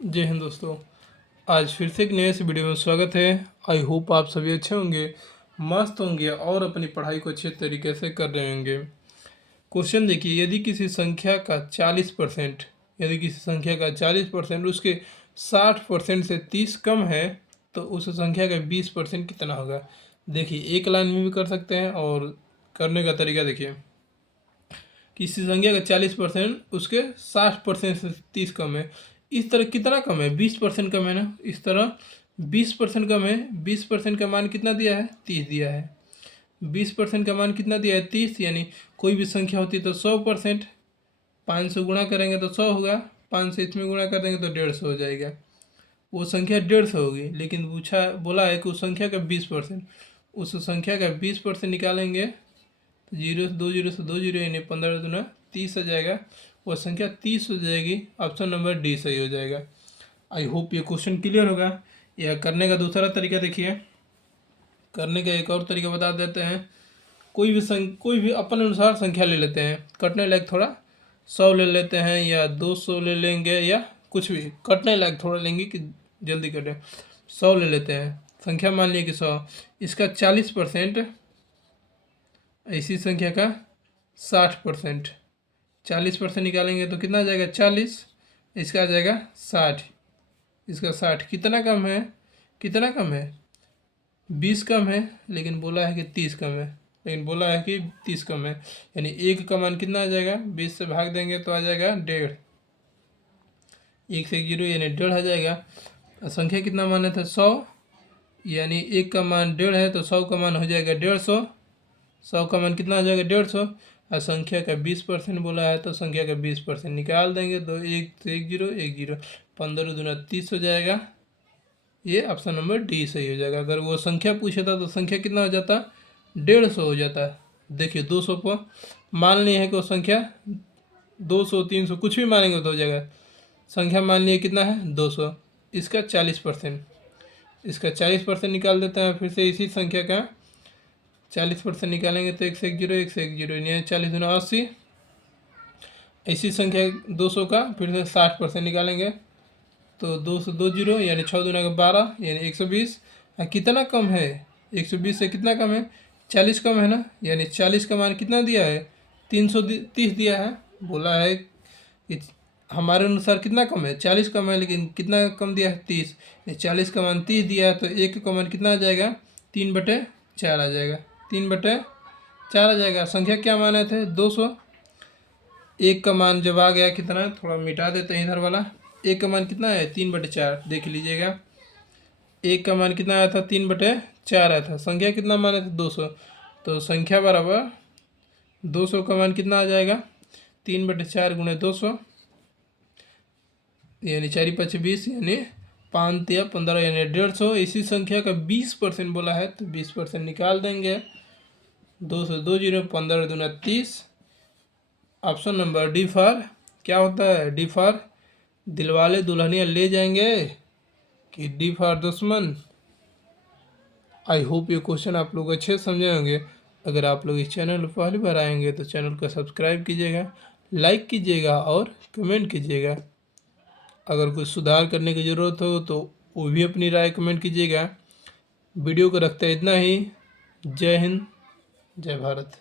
जय हिंद दोस्तों। आज फिर से एक नए से वीडियो में स्वागत है। आई होप आप सभी अच्छे होंगे, मस्त होंगे और अपनी पढ़ाई को अच्छे तरीके से कर रहे होंगे। क्वेश्चन देखिए, यदि किसी संख्या का 40% उसके 60% से 30 कम है तो उस संख्या का 20% कितना होगा। देखिए, एक लाइन में भी कर सकते हैं और करने का तरीका देखिए। किसी संख्या का 40% उसके 60% से 30 कम है। इस तरह कितना कम है? 20% कम है ना। इस तरह 20% कम है। 20% का मान कितना दिया है? 30 दिया है। 20% का मान कितना दिया है? 30। यानी कोई भी संख्या होती है तो 100%। 5 से गुणा करेंगे तो 100 होगा। 5 से इसमें गुणा कर देंगे तो 150 हो जाएगा। वो संख्या 150 होगी, लेकिन बोला है कि उस संख्या का 20%। उस संख्या का 20% निकालेंगे तो 2 जीरो यानी 15 दूना 30 हो जाएगा। वह संख्या 30 हो जाएगी। ऑप्शन नंबर डी सही हो जाएगा। आई होप ये क्वेश्चन क्लियर होगा। यह करने का दूसरा तरीका देखिए। करने का एक और तरीका बता देते हैं। कोई भी अपन अनुसार संख्या ले लेते हैं। कटने लायक थोड़ा 100 ले लेते हैं या 200 ले लेंगे या कुछ भी कटने लायक थोड़ा लेंगे कि जल्दी कटे। 100 ले लेते हैं। संख्या मान लीजिए कि 100, इसका 40% इसी संख्या का 60%। 40% निकालेंगे तो कितना आ जाएगा? 40। इसका आ जाएगा 60। इसका 60 कितना कम है? कितना कम है? 20 कम है, लेकिन बोला है कि 30 कम है। यानी एक का मान कितना आ जाएगा? 20 से भाग देंगे तो आ जाएगा 1.5। 1 से 0 यानी 1.5 आ जाएगा। संख्या कितना माना था? 100। यानी एक का मान 1.5 है तो 100 का मान हो जाएगा 150। 100 का मान कितना आ जाएगा? 150। और संख्या का 20% बोला है तो संख्या का 20% निकाल देंगे तो 1 से 1 जीरो 1 जीरो 15 दूना 30 हो जाएगा। ये ऑप्शन नंबर डी सही हो जाएगा। अगर वो संख्या पूछा था तो संख्या कितना हो जाता? 150 हो जाता। देखिए 200 पर मान लिए है कि वो संख्या 200 300 कुछ भी मानेंगे तो हो जाएगा। संख्या मान लिए कितना है? 200। इसका 40%। इसका 40% निकाल देते हैं। फिर से इसी संख्या का 40% निकालेंगे तो 1 से 1 जीरो 1 से 1 जीरो यानी 40 दूना 80। इसी संख्या 200 का फिर से 60% निकालेंगे तो 2 से 2 जीरो यानी 6 दूना का 12 यानी 120। कितना कम है? 120 से कितना कम है? 40 कम है ना। यानी 40 का मान कितना दिया है? 330 दिया है। बोला है कि हमारे अनुसार कितना कम है? 40 कम है, लेकिन कितना कम दिया है? 30। 40 का मान 30 दिया है तो एक का मान कितना आ जाएगा? 3/4 आ जाएगा। 3/4 आ जाएगा। संख्या क्या माने थे? 200। एक का मान जब आ गया कितना, थोड़ा मिटा देते हैं इधर वाला। एक का मान कितना है? 3/4। देख लीजिएगा, एक का मान कितना आया था? 3/4 आया था। संख्या कितना माने थे? 200। तो संख्या बराबर 200 का मान कितना आ जाएगा? 3/4 गुणे 200 यानी 4 5 20 यानी 5 या 15 यानी 150। इसी संख्या का 20% बोला है तो 20% निकाल देंगे। 2 से 2 जीरो 15 दूना 30। ऑप्शन नंबर डी फॉर क्या होता है? डी फॉर दिलवाले दुल्हनिया ले जाएंगे कि डी फॉर दुश्मन। आई होप ये क्वेश्चन आप लोग अच्छे समझे होंगे। अगर आप लोग इस चैनल पर पहली बार आएंगे तो चैनल को सब्सक्राइब कीजिएगा, लाइक कीजिएगा और कमेंट कीजिएगा। अगर कुछ सुधार करने की ज़रूरत हो तो वो भी अपनी राय कमेंट कीजिएगा। वीडियो को रखते हैं इतना ही। जय हिंद, जय भारत।